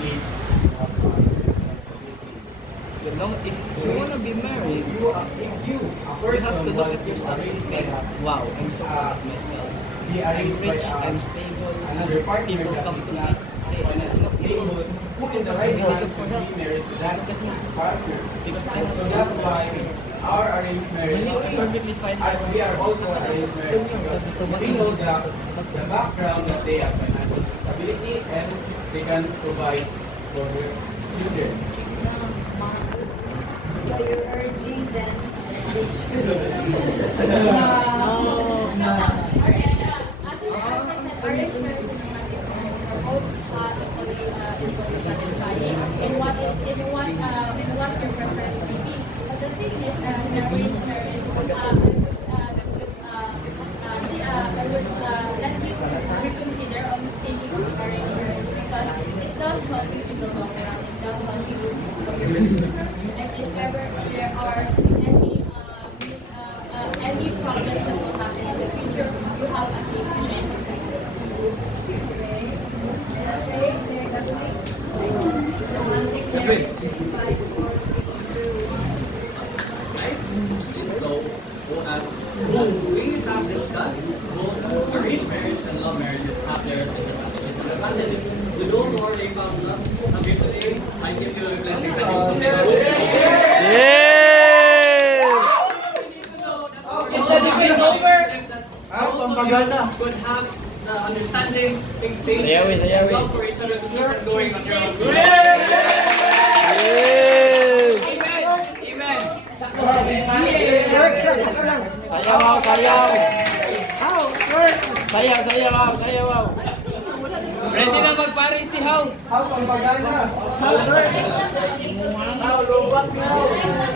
You know, if you want to be married, you have to look at yourself and think, wow, I'm so proud of myself. I'm rich, I'm stable, people come to me. Put in the right hand to be married to that partner. Because I was So that's why our arranged marriage, perfectly fine. we are also arranged marriage because we know the background that they have financial stability and they can provide for their children. So you're urging them. In what your preference may be. But the thing is, in arranged marriage, I would let you reconsider on taking arranged marriage because it does help you in the long run. It does help you for your future. And if ever there are any problems that will happen in the future, you have a safety net. Okay. And I say, there it does make the one thing there is 5, 4, 3, 2, 1. Nice. So, as we have discussed, both arranged marriage and love marriages have their disadvantages and advantages. To those who already found love, have you today? I give you a blessing that Is the debate over? could have the understanding, Sayawi, sayawi. love for each other to keep it going on your own. Sayaw, sayaw. Sayaw, sayaw, sayaw. Ready na magpare si How. How pampagana? How lubat na?